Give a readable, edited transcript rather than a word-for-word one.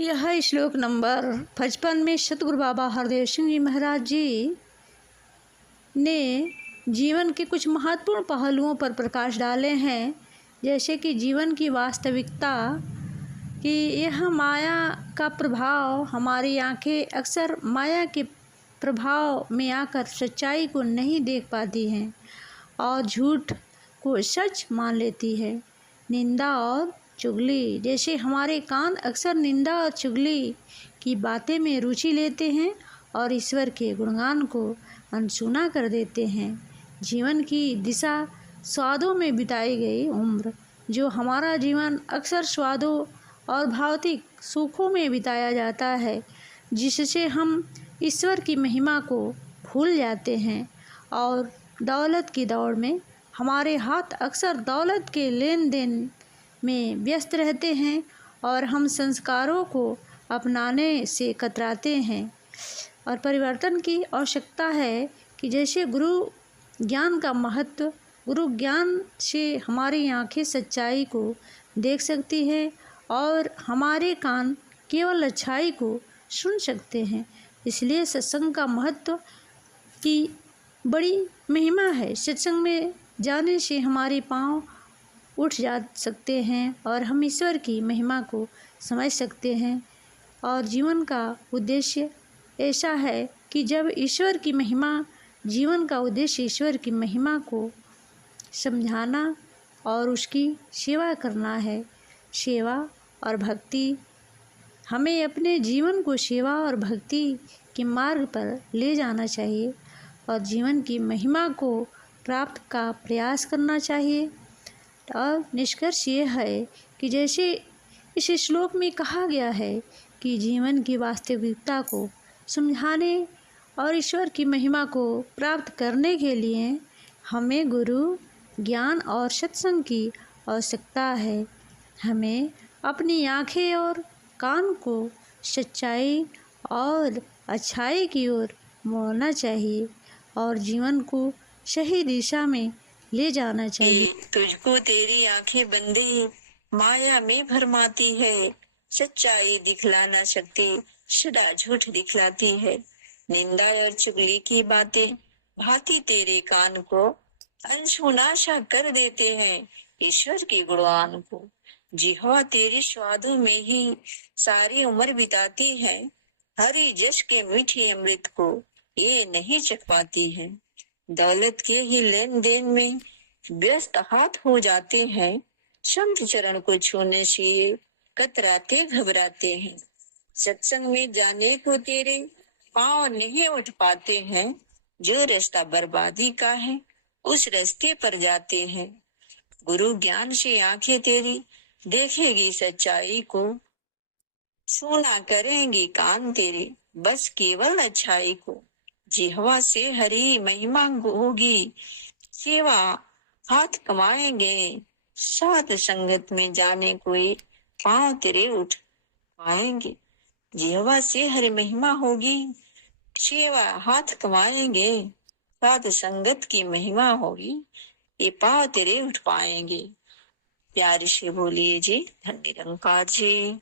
यह श्लोक नंबर 55 में सतगुरु बाबा हरदेव सिंह जी महाराज जी ने जीवन के कुछ महत्वपूर्ण पहलुओं पर प्रकाश डाले हैं, जैसे कि जीवन की वास्तविकता कि यह माया का प्रभाव, हमारी आंखें अक्सर माया के प्रभाव में आकर सच्चाई को नहीं देख पाती हैं और झूठ को सच मान लेती है। निंदा और चुगली, जैसे हमारे कान अक्सर निंदा और चुगली की बातें में रुचि लेते हैं और ईश्वर के गुणगान को अनसुना कर देते हैं। जीवन की दिशा स्वादों में बिताई गई उम्र, जो हमारा जीवन अक्सर स्वादों और भौतिक सुखों में बिताया जाता है, जिससे हम ईश्वर की महिमा को भूल जाते हैं और दौलत की दौड़ में हमारे हाथ अक्सर दौलत के लेन देन में व्यस्त रहते हैं और हम संस्कारों को अपनाने से कतराते हैं। और परिवर्तन की आवश्यकता है कि जैसे गुरु ज्ञान का महत्व, गुरु ज्ञान से हमारी आंखें सच्चाई को देख सकती है और हमारे कान केवल अच्छाई को सुन सकते हैं। इसलिए सत्संग का महत्व की बड़ी महिमा है। सत्संग में जाने से हमारे पांव उठ जा सकते हैं और हम ईश्वर की महिमा को समझ सकते हैं। और जीवन का उद्देश्य ऐसा है कि जब ईश्वर की महिमा, जीवन का उद्देश्य ईश्वर की महिमा को समझाना और उसकी सेवा करना है। सेवा और भक्ति, हमें अपने जीवन को सेवा और भक्ति के मार्ग पर ले जाना चाहिए और जीवन की महिमा को प्राप्त का प्रयास करना चाहिए। और निष्कर्ष ये है कि जैसे इस श्लोक में कहा गया है कि जीवन की वास्तविकता को समझाने और ईश्वर की महिमा को प्राप्त करने के लिए हमें गुरु ज्ञान और सत्संग की आवश्यकता है। हमें अपनी आँखें और कान को सच्चाई और अच्छाई की ओर मोड़ना चाहिए और जीवन को सही दिशा में ले जाना चाहिए। तुझको तेरी आंखें बंदी माया में भरमाती है, सच्चाई दिखला ना सकती, सदा झूठ दिखलाती है। निंदा और चुगली की बातें भांति तेरे कान को अनसुना सा कर देते हैं ईश्वर के गुणगान को। जिह्वा तेरी स्वादों में ही सारी उम्र बिताती है, हरि जस के मीठे अमृत को ये नहीं चख पाती है। दौलत के ही लेन देन में व्यस्त हाथ हो जाते हैं, संत चरण को छूने से ये कतराते घबराते हैं। सत्संग में जाने को तेरे पांव नहीं उठ पाते हैं, जो रास्ता बर्बादी का है उस रास्ते पर जाते हैं। गुरु ज्ञान से आंखें तेरी देखेगी सच्चाई को, सुना करेंगी कान तेरे बस केवल अच्छाई को। जिह्वा से हरि महिमा होगी, सेवा हाथ कमाएंगे, साथ संगत में जाने कोई पांव तेरे उठ पाएंगे। जिह्वा से हरि महिमा होगी, सेवा हाथ कमाएंगे, साथ संगत की महिमा होगी, ये पांव तेरे उठ पाएंगे। प्यार से बोलिए जी, धन निरंकार जी।